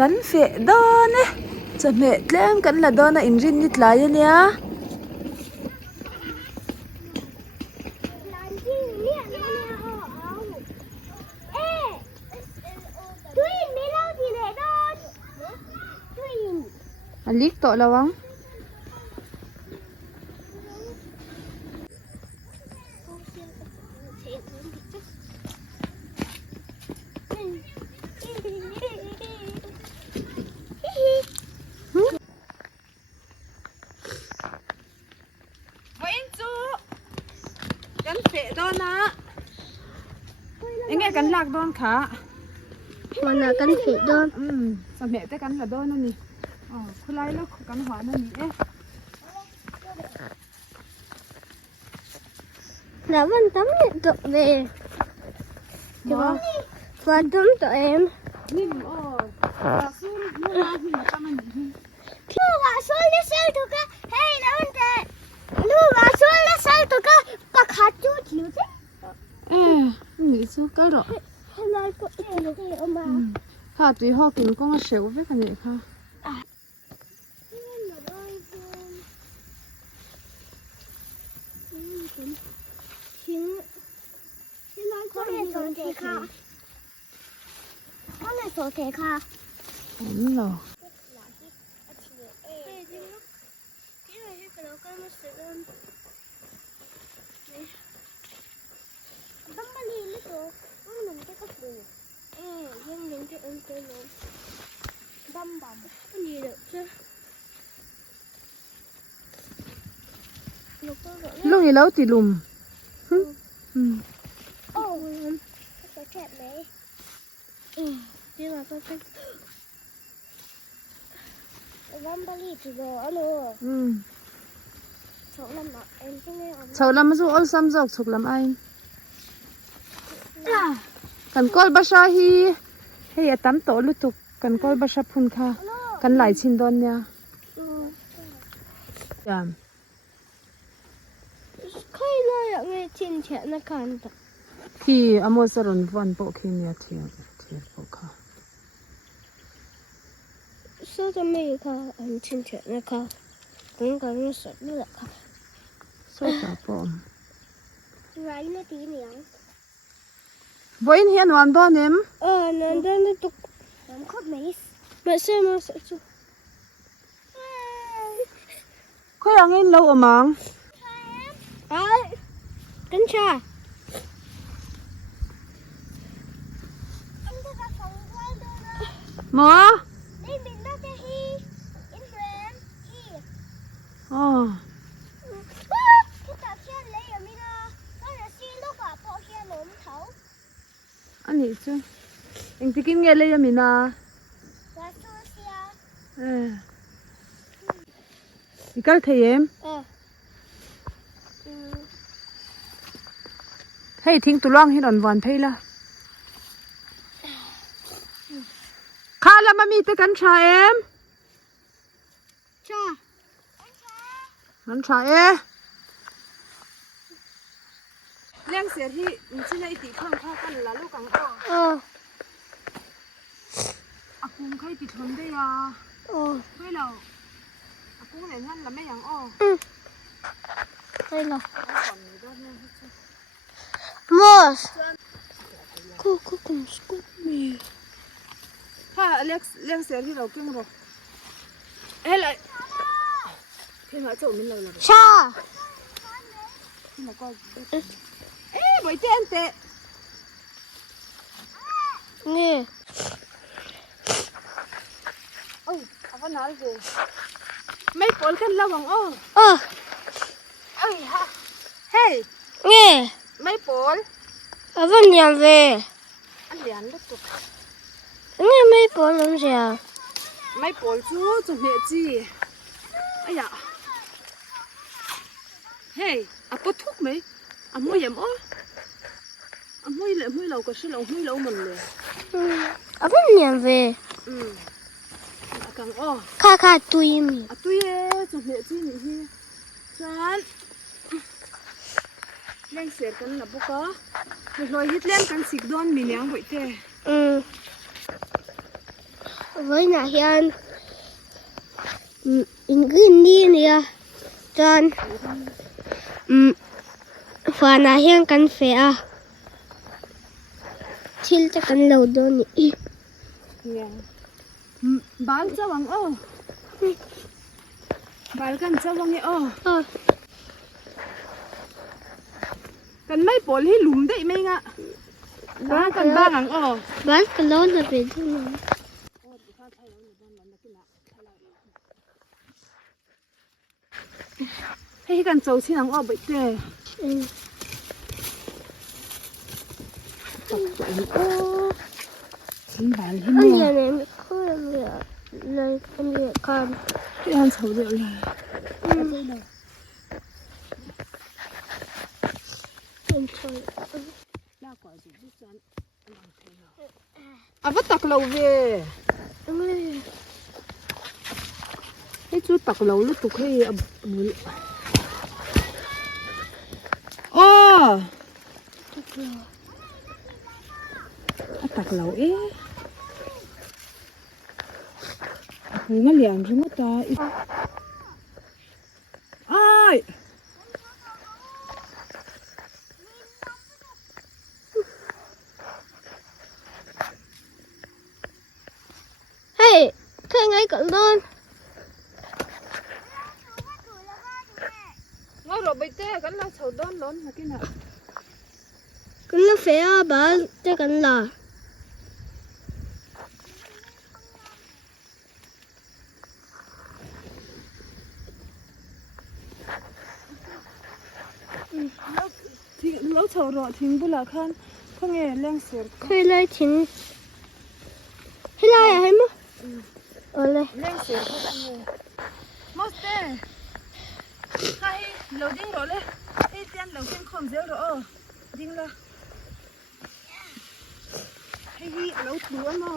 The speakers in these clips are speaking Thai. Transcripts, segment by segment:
กันเฟะดอนเนี่ยจะเมะเล่มกันละดอนนะอินรินนิดหลายเนี่ยอันลิกโตระวังกันเฟะดอนนะยังไงกันหลักดอนขามันน่ะกันเฟะดอนจะเมะแต่กันละดอนนั่นนี่อ๋อคุณไล่แล้วกันหัวนั่นนี่เอ๊ะแล้วมันทำเนี่ยตัวเองใช่ปะฟันตุ้มตัวเองนี่อ๋อสู้ลูกมาที่มาทำมันนี่ลูกว่าสู้แล้วเซลตุกะเฮ้ยแล้วมันจะลูกว่าสู้แล้วเซลตุกะปะขาจูดอยู่สินี่สู้กันหรอทำไมก็อีกแล้วก็เอามาค่ะตีห่อกินก็มาเสียวไปกันเลยค่ะเขาเรียนโซเทค่ะเขาเรียนโซเทค่ะนี่เหรอต้องมาลีนไม่ตัวต้องหนุ่มจะกระปุกยังหนุ่มจะเจอลมดำมันดีเลยใช่ลูกนี่แล้วตีลุมโอ้จะแคบไหมที่เราต้องเป็นดำบลีจีโร่อะลูกโฉลำอ่ะเอ็นที่ไม่เอาโฉลำมาสู้อัลซัมจอกโฉลำไอกันกอลบาชาฮีให้ยาตั้มโตลุตุกกันกอลบาชาพุนค่ะกันหลายชิ้นดอนเนี่ยจามค่อยเลยอ่ะไม่ชินเฉะนะกันพี่อโมสรุนวันโปเคเนียเทียโปค่ะสู้จะไม่ค่ะอันชินเฉะนะคะกันกันรู้สึกไม่หรอกค่ะสู้กับผมไรนะตีเหนียงวันเฮียนวันดอนเอ็มนั่นเดินตุกน้ำขดไหมไม่ใช่มาสักจุดค่อยยังเงินเราอมังกัญชาหมออ๋ออันนี้จ้ะเอ็งจะกินไงเลยยังมีนาอีกแล้วเทียมให้ทิ้งตัวล่องให้นอนวันเท่ละข้าแล้วมามีแต่กัญชาเอ็มชากัญชาเอ๊ะเลี้ยงเสียที่มันชื่อไอ้ตีเพิ่มข้าวกันละลูกกังอ้ออากุ้งใครติดทนได้ยาไม่เราอากุ้งไหนนั่นละไม่ยังอ้อไม่หรอกมอสกุมสกุมีถ้าเลี้ยงเสียที่เราเก่งหรอเฮ้ยเลยเพ่งหาโจมินเลยละชาที่เราก็บ่อยเจนเตะนี่เอาวันนั้นเลยไม่ปนกันระวังเอ้ยฮะเฮ้ยนี่ไม่ปนเอาวันยังเวอันเดียนลูกตุ๊กนี่ไม่ปนแล้วใช่ไม่ปนจู้จุ่มเหี้ยจีไอ้ยาเฮ้ยอ่ะปวดทุกไหมอ่ะมวยยังอ่ะมวยเลยมวยเราก็ใช่เรามวยเราหมดเลยเอาวันยังเวกังอ้อค่ะตุยมีตุยจุ่มเหี้ยจีนี่เฮียฉันเล่นเสียกันนะปุ๊กก็ลอยฮิตเล่นกันสิกโดนมีเลี้ยงบ่อยเจ้ với nhà hiền in green đi nè John và nhà hiền cần phải chill cho cần lâu đó nhỉ bal chawang bal kan chawang kan mai pol hi lum dei mai nga ba kan ba ngang bal kan lo na pe du hei kan chau chi nang bai te bal hi anh nhà này mới khơi này anh nhà con cái han chau de le vắt tắc lầu về cái chú tắc lầu lúc tục hay tắc lầu ấy nó liền xuống mất ta ai hey thế ngay cận luôn nó rồi bây giờ cái là sầu đón lớn là cái nào cái nó phải bà cái cần là lâu sầu rồi thì bữa là khan không nghe lên sườn khơi lại thìn hay lại hay mà lên lên sườn không nghe mất thế hay lâu đinh rồi đấy đi tiền lâu tiền không dễ rồi đinh là hay lâu đuối mà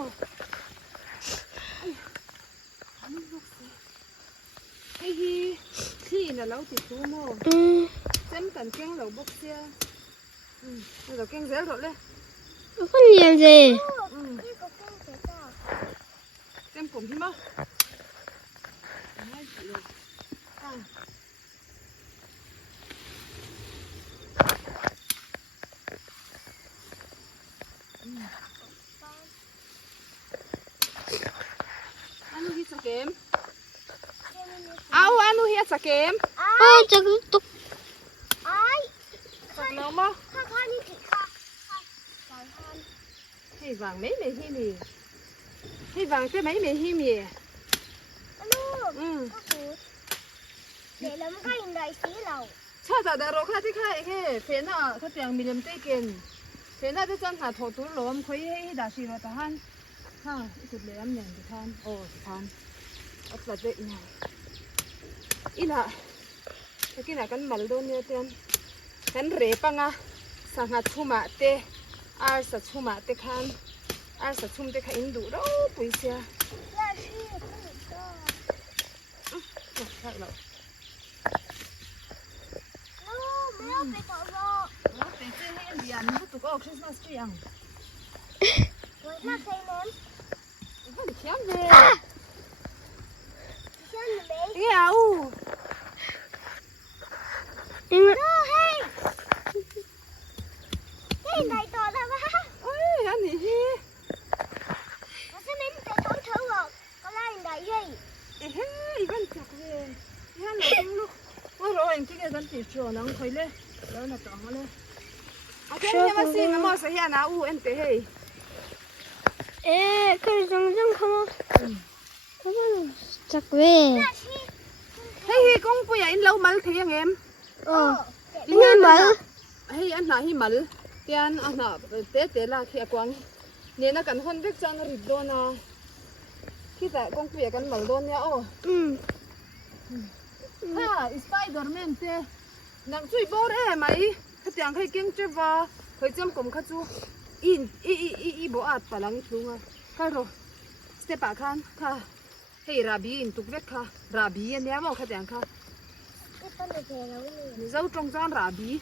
hay khi là lâu thì chú mà xem tận keng lâu bốc xe lâu keng dễ rồi đấy không nhiều gì xem cùng thì mà anu hi sakem anu hi sakem chắc tục sạc lâu mà hay vàng mấy mày hi mì hay vàng cái mấy mày hi mì để làm cái hình đại xí lầu cha ta đã rồi khai thích khai cái phèn à cái tiếng mì làm tây kiên phèn à cái chân hà thổ túi lốm khuấy hay đã xí rồi ta han ha ít lệ lắm nhàng thì than than ấp là tệ này ít là cái này căn mal đôn như tiền căn rễ băng à sang hạt chu mạ tê ar sa chu mạ tê khan ar sa chum tê khan in đủ đâu bùi xe Christmas tree ang. Christmas tree món. Cái gì khéo về. Cái áo. Hey. Cái này to ra quá. Ôi, anh gì hi. Nó sẽ đến cái tối thử rồi. Có lại đại gì? Hey, vẫn chặt về. Hắn là không lúc. Ôi rồi anh cái con chỉ chuột nó khơi lên. Đó là tròn lên. Cái này mà xin mà sao hiện nào anh thế hey. Ê, cái rong không? Cái này chặt về. Hey, con bây giờ anh lâu mal thế em. Hi mal. Hey, anh là hi mal. Tian anh là té là khi quăng. Nên là cần hôn việc cho nó rít đôn à. Khi tại con bây giờ cần mal đôn nha ô. Ha, Spiderman thế. Nang chui bò đấy mày. Cái tiếng khai kinh chơi vào. Khai chấm cùng khai chú. I bộ ạt phải lắng luôn à. Khai rồi. Step back khan. Khai. Hey, Rabi in tục vết khai. Rabi anh em mà khai tiếng khai. Dâu trong gian Rabi.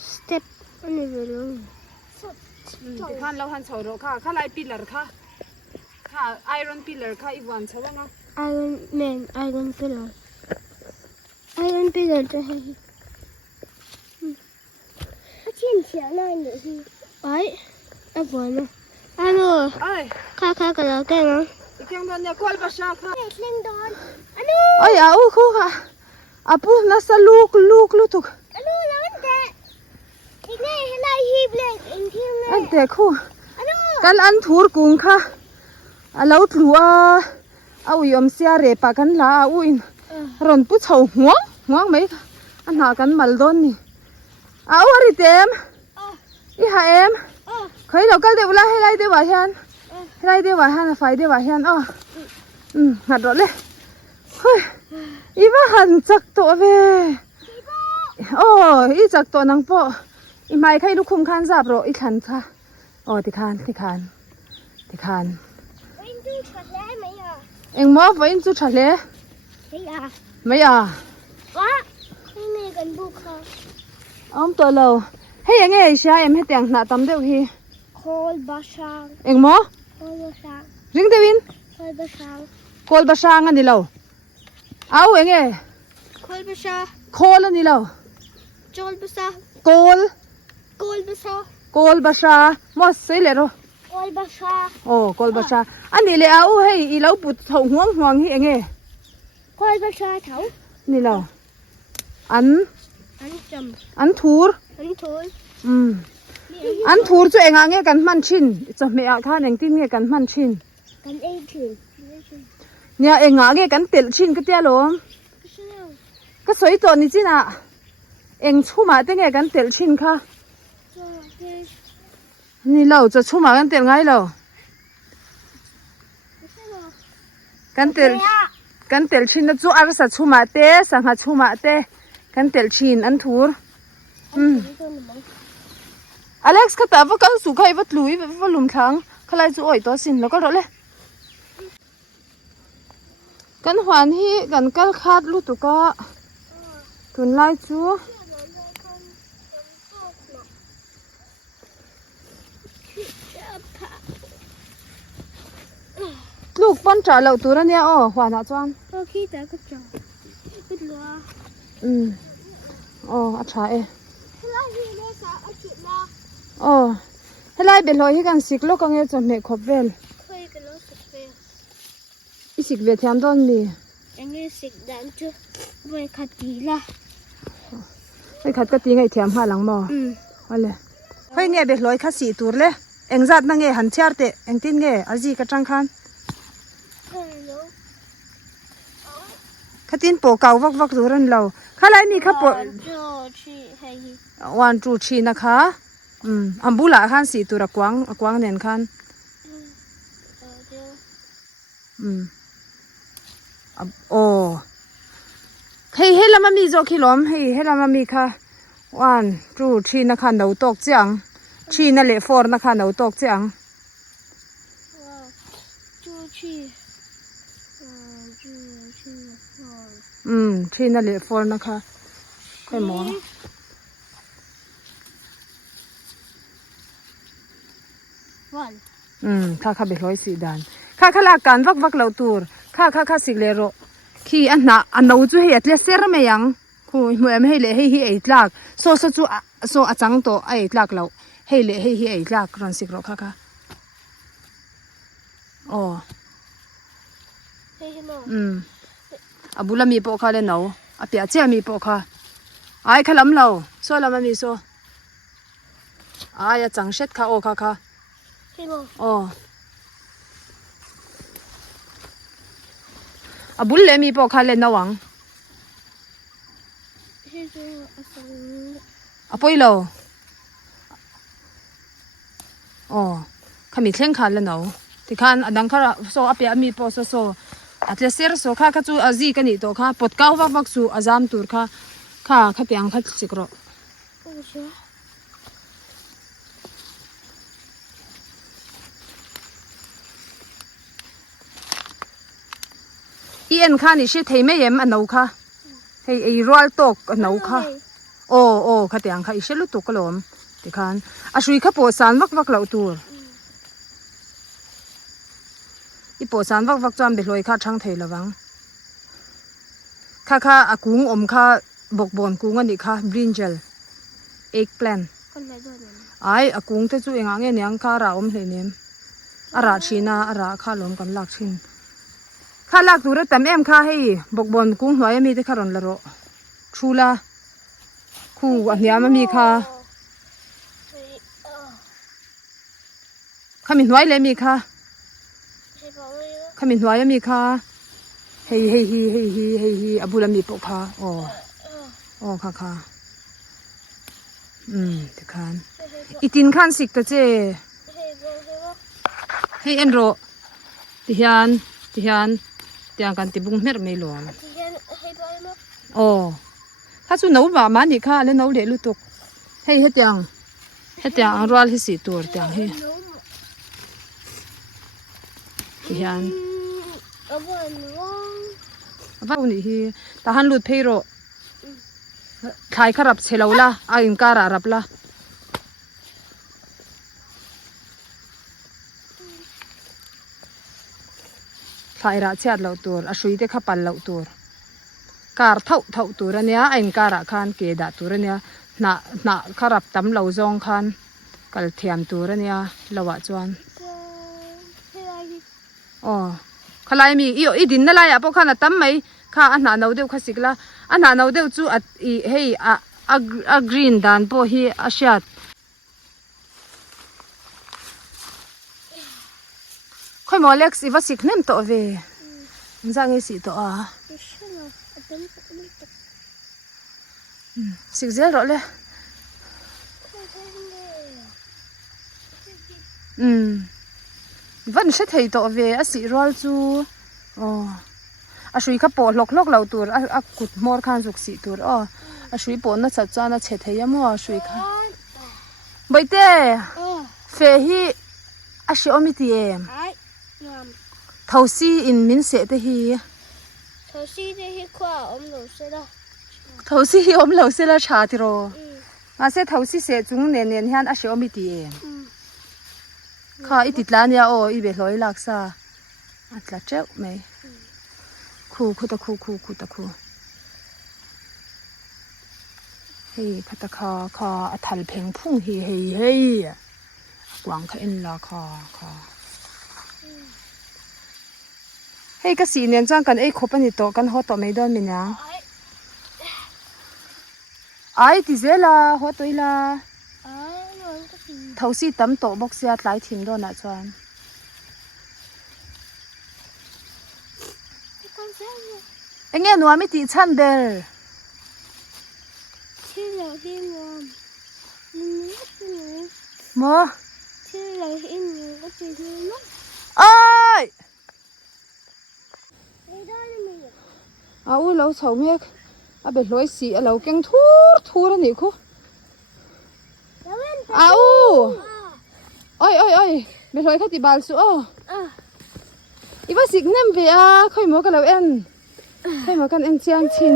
Step anh về luôn. Thì khan lâu han sầu rồi khai. Khai lại pillar khai. ค่ะไอรอนพิลเลอร์ค่ะอีกวันใช่ไหมนะ Iron Man, Iron Pillar. Iron Pillar จะให้เขียนเขียนอะไรหนูสิไอ้ไอ้บอลนะฮัลโหล เอ้ย ข้ากันแล้วแกนะ อีกอย่างนั้นเนี่ยควายภาษาค่ะ เล่นดอนอันนู้ เอ้ยอู้คู่ค่ะปูน่าสลูกทุก อันนู้แล้วมันเตะอีกนี่ให้ไล่ฮีบเล็กอีกทีนึง อันเด็กคู่ อันนู้ กันอันทูร์กุ้งค่ะเราถือว่าเอายอมเสียเรปากันละอุ้ยร้อนปุ๊บเฉาห่วงไหมอันหากันมาลดนี่เอาอะไรเต็มอีหาเอ็มเคยเราก็เดี๋ยวให้ไล่เดี๋ยวว่าฮันให้ไล่เดี๋ยวว่าฮันไฟเดี๋ยวว่าฮันหัดรถเลยเฮ้ยอีบ้าหันจักตัวเว้โอ้อีจักตัวนังโปอีไม่ใครลูกคุมคันจับรอีขันค่ะติคานเป็นดูช็อตแล้วไหมอ่ะ เอ็งมอไว้จุดทะเล ไม่อ่ะ วะ ไม่มีกันบุกค่ะ ตัวเราให้ยังไงใช่เอ็มให้แต่งหน้าตำเดียวฮี โคลบาชาง เอ็งมอ โคลบาชาง ริงเดวิน โคลบาชาง โคลบาชางันนี่เราเอาเอ็งไง โคลบาชา โคลนี่เรา โจลบาชา โกล โคลบาชา โกลบาชามอสสิเลยรอ โคลบาชา โกลบาชาอันนี้เลยเอาให้อีเราปุดถงห่วงฮีเอ็งไง โคลบาชาเถา นี่เราอัน อันจ อันทูร์ ำอันโทน อันทูร์จะเอ็งเงี้ยกันมันชินจะไม่อาข้าเอ็งที่เงี้ยกันมันชิน กันเองถึง เนี่ยเอ็งเงี้ยกันเตลชินก็เตี้ยลม ก็ใช่แล้ว ก็สวยตัวนี้จีน่ะเอ็งชูมาเต้งไงกันเตลชินค่ะ โจเดช นี่เราจะชูมากันเตลไงเรา ก็ใช่แล้ว กันเตลชินนะจูอาก็สัชูมาเต้สังหาชูมาเต้กันเตลชินอันทูร์อเล็กซ์ก็แต่ว่ากันสุขให้วัดลุยวัดลุมทั้งเขาไล่จูอ่อยตัวสินแล้วก็รถเลยกันหวานที่กันกัลคาดลูกตุก็ตุนไล่จูลูกป้อนจ่าเหล่าตัวเนี่ยหวานอ่ะจวน ก็คิดแต่ก็จบก็รัว อัจฉริยะ แล้วที่นี่สาวอาทิตย์ละ ให้ไล่เป็นรอยให้กันสิกโลกกันเงี้ยจะไม่ครบเวล เคยกันแล้วสุดเลย อีสิกเวทียมต้นดี อันนี้สิกดันจุไว้ขัดดีละ ไอ้ขัดก็ตีไงเทียมห้าหลังบ่อะไรเฮ้ยเนี่ยเป็นรอยขัดสีตัวเลยเอ็งจัดนั่งเงี้ยหันเชียร์เตะเอ็งตีนเงี้ยอาจีกระจังคันขัดตีนโปเก่าวักตัวนั้นเราข้าไล่นี่ข้าโปวันจูชีนะคะอัมบุลาขันสีตัวกวางเน้นขันเฮ้ยแล้วมันมีโจคิลอมเฮ้ยแล้วมันมีค่ะวันจูชีนะคะหนูตกจังชีนั่นแหละฟอร์นะคะหนูตกจังจูชีชีนั่นแหละฟอร์นะคะค่อยหมอข้าไปร้อยสีดานข้าลาการวักเหล่าตัวข้าสิเลโรขี้อันน่ะอันนู้จู่เหตุเลเซอร์ไม่ยังคุยเมื่อไม่ให้เละให้ไอ้ตลากโซจู่โซอาจังโตไอ้ตลากเราให้เละให้ไอ้ตลากรันสิกโรข้าอาบุลมีปอกข้าเลยหนูอาเปียเจ้ามีปอกข้าไอ้ขลังเราโซละมันมีโซอย่าจังเช็ดข้าข้าอาบุลเลยมีปอกข้าเลยน้องป่วยเราข้ามีเครื่องขันเลยหนูที่ขันดังข้าโซอาเปียมีปอกโซอัตเลเซอร์โซข้าจูอาจีกันนี่ตัวข้าปดเก้าวักสูอาจามตัวข้าเปียงข้าสิกรออีเอ็นข้านี่ใช่เทไม่เย็มอันนู้ค่ะให้ไอ้รัวตกอันนู้ค่ะข้าเตียงข้าอีเชลุตกกระหล่อมที่ขันช่วยข้าปวดสันวักเหล่าตัว อีโปสานวักจอมเบลอยข้าช่างเทระวังข้าอากุ้งข้าบกบนกุ้งอันนี้ข้าบรินเจลเอ็กแพลนไออากุ้งเตจูเองเงี้ยข้าราเลยเนี่ยอาราชีนาอาราข้าล้มกันลักชินข้าลักตัวเต็มข้าให้บกบนกุ้งหัวยังมีแต่ข้ารอนละโรชูลาคู่อันนี้มันมีข้ามีหัวเลยมีข้ามีหัวยังมีข้าเฮ้อาบุลมีปกข้าอ๋อค่ะเด็กขันอีตินขันสิกตาเจเฮ้เอ็นโรติฮันกันติบุงเม็ดไม่หลวมอ๋อถ้าจู่หนูว่ามันนี่ค่ะแล้วหนูเลี้ยลูกตุกเฮ้เตียงรัวให้สีตัวเตียงเฮ้ติฮันว่าคนนี้ตาหันลุดเพโรขายขรับเชลาวละอาอินการารับละขายราเชียดเหล่าตัวอาชุยเตขับปันเหล่าตัวการเท่าตัวเนี้ยอาอินการาคันเกดาตัวเนี้ยหน้าขรับตำเหล่าจงคันกัลเทียมตัวเนี้ยเหล่าวจวนอ๋อขลายมีอีดินนั่นแหละพวกข้าน่ะตำไหมข้าอันหนาหนาวเดียวข้าสิกละอันหนาหนาวเดียวจู่เฮ้กรีนดานพวกเฮอาเชียดค่อยมอเล็กสิว่าสิกเนมตัวเวมันจะไงสิตัวสิกเจอร์เลยวันเช็ดให้ตัวเวอสิรัลจูอ๋ออาชุยข้าปอดล็อกเหล่าตัวกุดมอร์คันสุกสีตัวอาชุยปอดน่าจะจ้าน่าเช็ดให้ยมัวอาชุยค่ะใบเต้เฟฮีอาชิโอมิตีเอ็มทาวซีอินมินเสตฮีทาวซีที่ขวาอมเหลาเสละทาวซีอมเหลาเสละชาติโรมาเสทาวซีเสจุงเนียนฮันอาชิโอมิตีเอ็มข้าอิติดลานยาอีเบลอยลักษาอัตลาเจ้าไหมคูตะคูเฮ้พัตคาอัฐัลเพงพุ่งเฮ้กวางเขาเอ็นละคาเฮ้ก็สีเนียนจ้างกันคบอันนี้โตกันฮอตโตไม่โดนมินยังติเจล่ะฮอตตัวล่ะเท่าสีตั้มโตบอกเสียหลายทีมโดนนะจวนเงี้ยหนูไม่ตีชันเดลที่เราที่มอที่เราที่นี่ก็ตีนู้นเอ้ยเราเฉาเมียเบ็ดร้อยสีเราแกงทูรนี่คู่โอ้ยเบ็ดร้อยเขาตีบาลสู้อีว่าสิกเนี่ยเบียค่อยหมอกันเราให้หมอกันเจียงชิน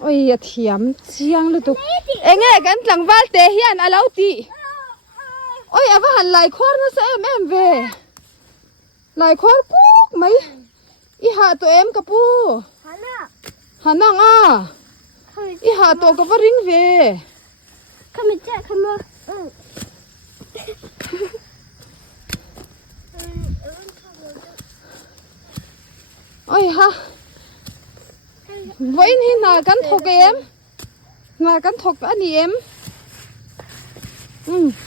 โอ้ยอย่าเถียมเจียงเลยตุกเงี้ยกันหลังบ้านเตะเฮียนเราตีโอ้ยว่าหันไหลควานนะเสแม่เวไหลควานกุ๊กไหมอีหาตัวกับปูหานั่งอีหาตัวกับว่าริงเวข้าไม่เจ๊ข้ามาโอ้ยฮะไว้นี่นากันถกนากันถกอันนี้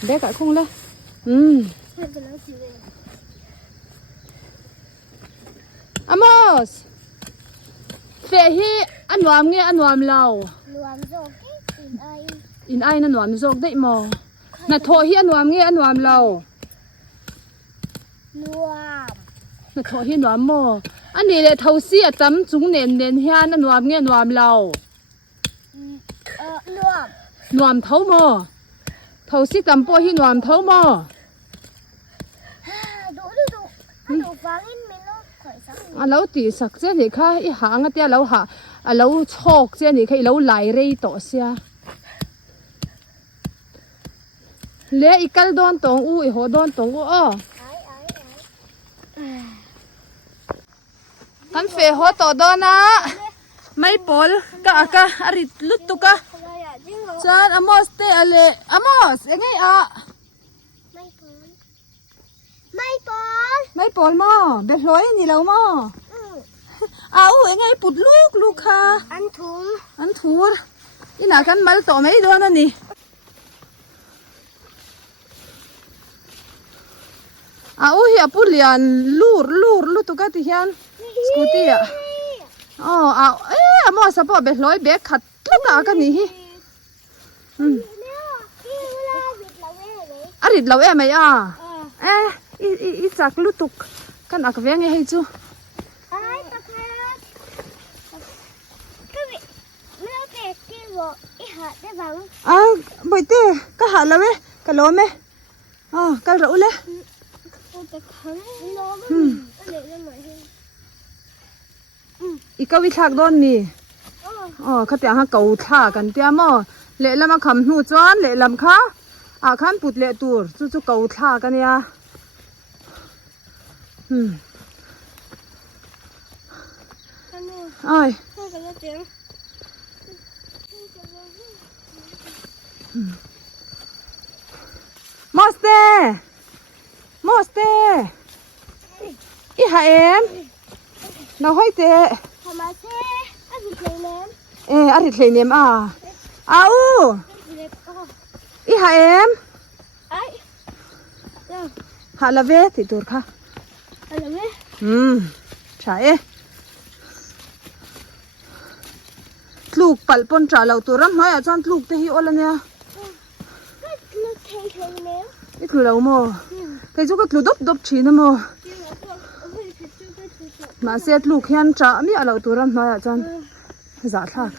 เด็กอะคงละอามอสเฟฮีอันวามเงี้ยอันวามเราอินไอนั่นวามโจกได้มอน่ะโทฮีอันวามเงี้ยอันวามเราน่ะโทฮีอันวามมออันนี้เลยเท่าเสียจำจุงเนียนเฮียนั่นวามเงี้ยนวามเรานวมเท่ามอเท่าสิจำปอฮีนวมเท่ามอเราตีสักเจ้านี่ค่ะอีหางเตี้ยเราหาเราโชกเจ้านี่ค่ะเราไหลเรยต่อเสียเลี้ยอีกัลโดนตรงอีหัวโดนตรง han fe ho to do na mai pol ka arit lut tu ka chan amos te ale amos engai a mai pol mo Behlawi ni lo mo au engai put luk kha an thur ina kan mal to mai do na ni au hi apulian lur tu ka ti hian scooty a oh amos apo Behlawi bek khat ta ka ni hi arit lo e mai a i chak lutuk kan ak ve nge hei chu boite ka ha lawe ka lo me ka ro le i ka wi thak don ni kha te ha kau tha kan tia mo le lama kham hnu chuan le lam kha a khan put le tur chu kau tha kan ya ai Moste i ha em nào hoi te arit hlei nem a au i ha em ha la ve ti tur kha cha e tluk pal pon tra lo turam hoi a chan tluk te hi olania i tlu lo mo cái chỗ cái tlu dop china mo mà xe tluk hian tra mi a lo turam hoi a chan za thak